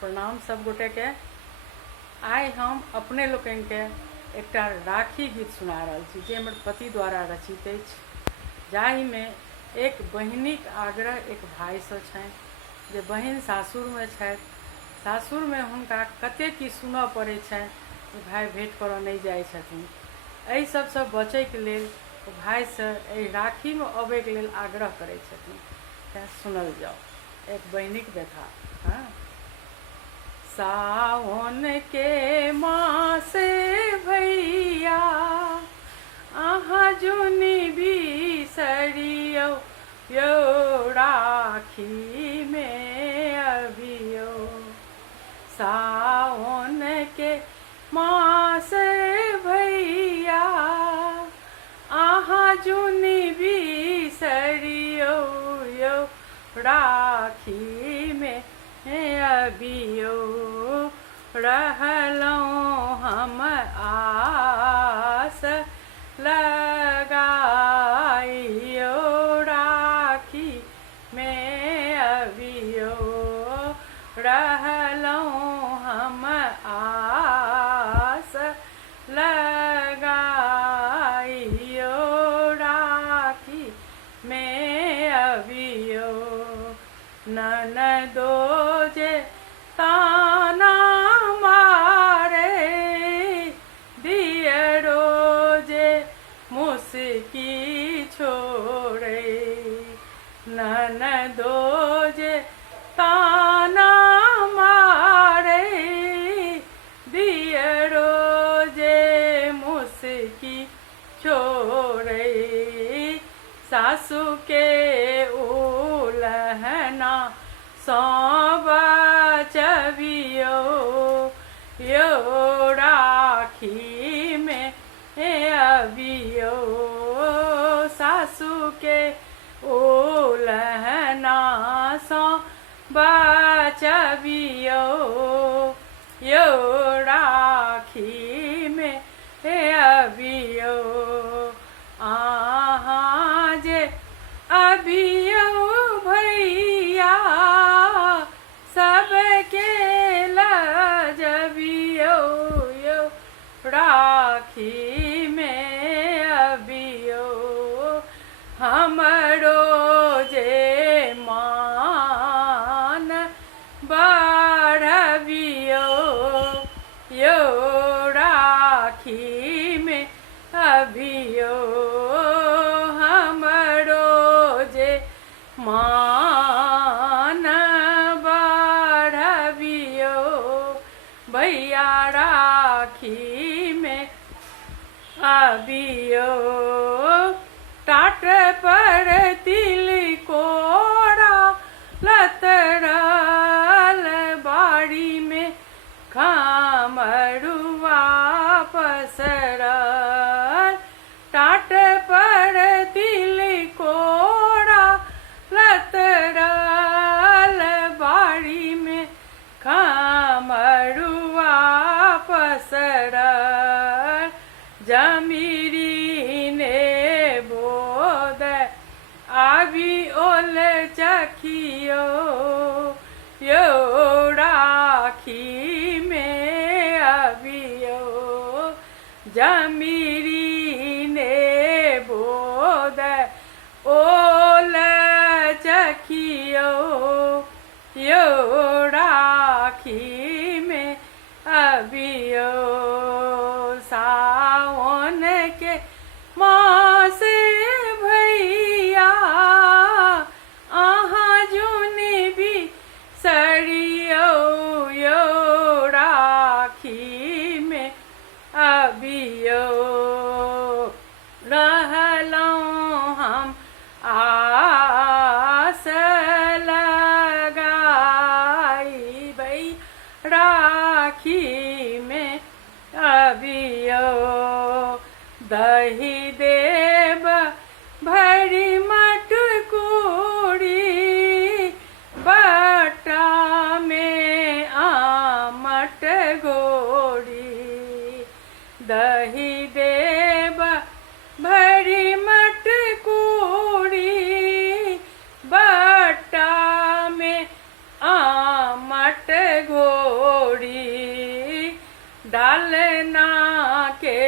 प्रणाम सब गोटे के। आइ हम अपने लोकन के एकटा राखी गीत सुना रहल छी जे हमर पति द्वारा रचित अछि, जाहि में एक बहिनीक आग्रह एक भाई से छनि जे बहिन सासुर में छथि, सासुर में हुनका कते की सुनऽ पड़ै छनि, भाई भेंट करऽ नहीं जाइ छथिन। एहि सबसँ बचैके लेल भाई से एहि राखी में अबै के लेल आग्रह करै छथिन। तैं सुनल जाओ एक बहिनीक व्यथा। हाँ। सावन के मासे भैया अहाँ जुनी बिसरियौ यौ राखी में अबियौ। सावन के मासे भैया अहाँ जुनी बिसरियौ यौ राखी में अबियौ। रहलहुँ हम आस लगाइयो राखी में अबियौ। रहलहुँ हम आस लगाइयो राखी में अबियौ। ननदो जे ताना मारे दियरो जे मुस्की छोड़े। ननदो जे ताना मारे दियरो जे मुस्की छोड़े। सासू के उलहना सौ बचबियो यो राखी में अबियो। सासू के उलहना सौ बचबियो यो राखी में अबियो। आहाँ जे अबियो भैया सबके लजबियो यो राखी में अबियो। हमरो जे मान बढ़बियो यो राखी में अबियो। हमरो जे मान बढ़बियो भैया राखी में अबियो। टाट पर तिलकोरा लतरल बाड़ी में खमरुआ पसरल। टाट पर तिलकोरा लतरल बाड़ी में खमरुआ पसरल। जमीरी ने बोद आबी ओल चखियो यो राखी में अबियो। जमीरी ने बोद ओल चखियो यो राखी में अबियो। सावन के मासे भैया अहाँ जुनी बिसरियौ यो राखी में अबियो। रहलहुँ हम आस लगाइयो डालना के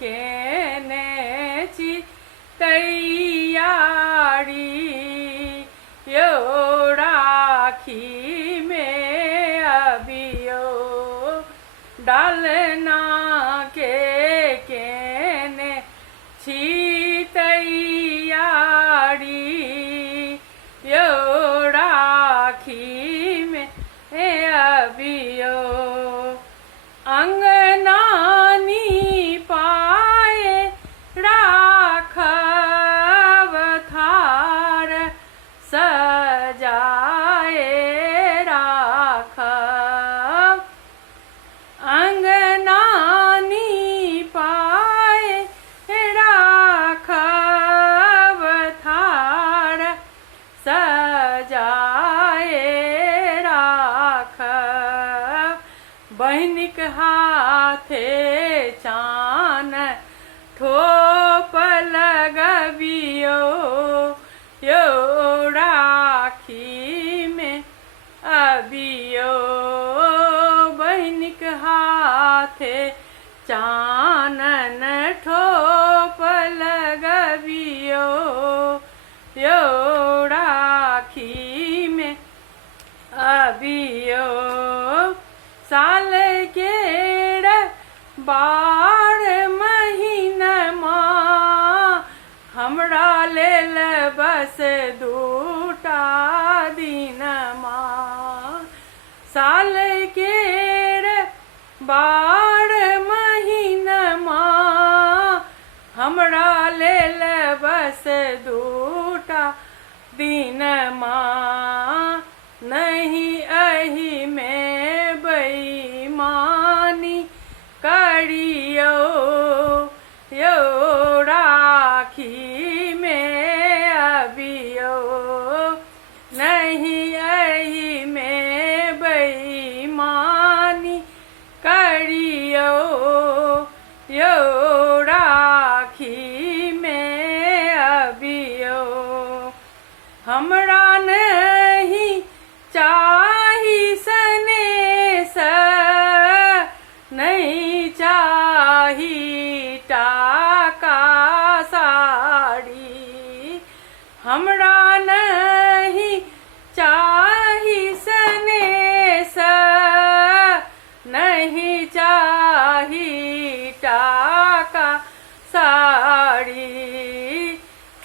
केने छी तैयारी यो राखी में अबियो डालना के केने छी तैयारी यो राखी में अबियो अंगनानी पाए राखव थार सजाए राखव अंगनानी पाए राखव थार सजाए राखव बहनिक हाथे चान ठोप लगबियो यो राखी में अबियो बहनिक हाथे चानन ठोप लगबियो यो राखी में अबियो साल केड़ बार महीनमा हमरा लेल बस दूटा दिनमा साल केड़ बार महीनमा हमरा लेल बस दूटा दिनमा नहीं अही में बेईमानी करियो यो राखी में अबियो नहीं अही में बेईमानी करियो यो राखी में अबियो हमरा नहीं चाही सनेस नहीं चाही टाका साड़ी हमरा नहीं चाही सनेस नहीं चाही टाका साड़ी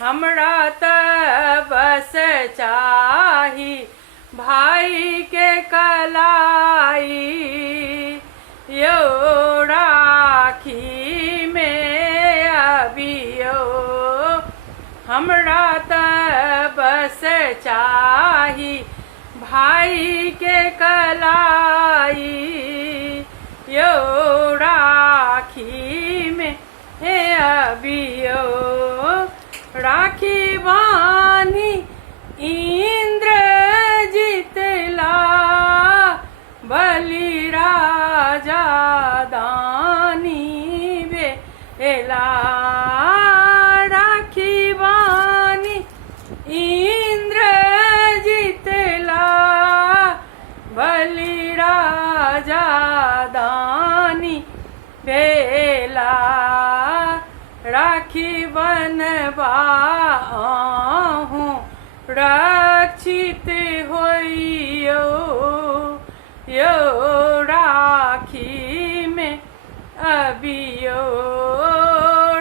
हमरा त बस चाही भाई के कलाई यो राखी में अबियो हमरा त बस चाही भाई के कलाई यो राखी में अबियो राखी बानी इंद्र जितला बलि राजा दानी बेला राखी बानी इंद्र जितला बलि राजा दानी बेला राखी बनवा रक्षित होइयो यो राखी में अबियो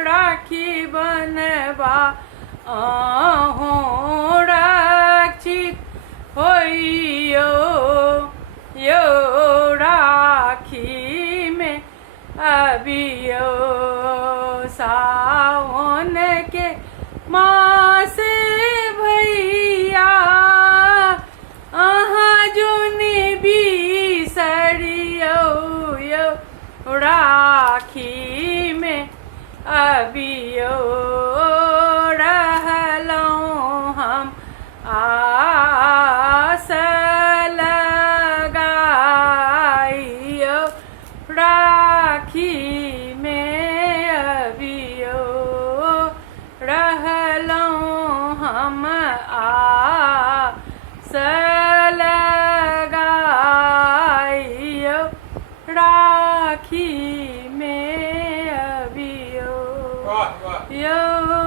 राखी बनवा रक्षित होइयो यो राखी में अबियो सावन के मास भैया अहाँ जुनी बिसरियो यो राखी में अबियो रहलौं हम आस लगाइयो राखी में अबियो रहलौं हम आस लगाइयो राखी राखी में अबियो वाह वाह यो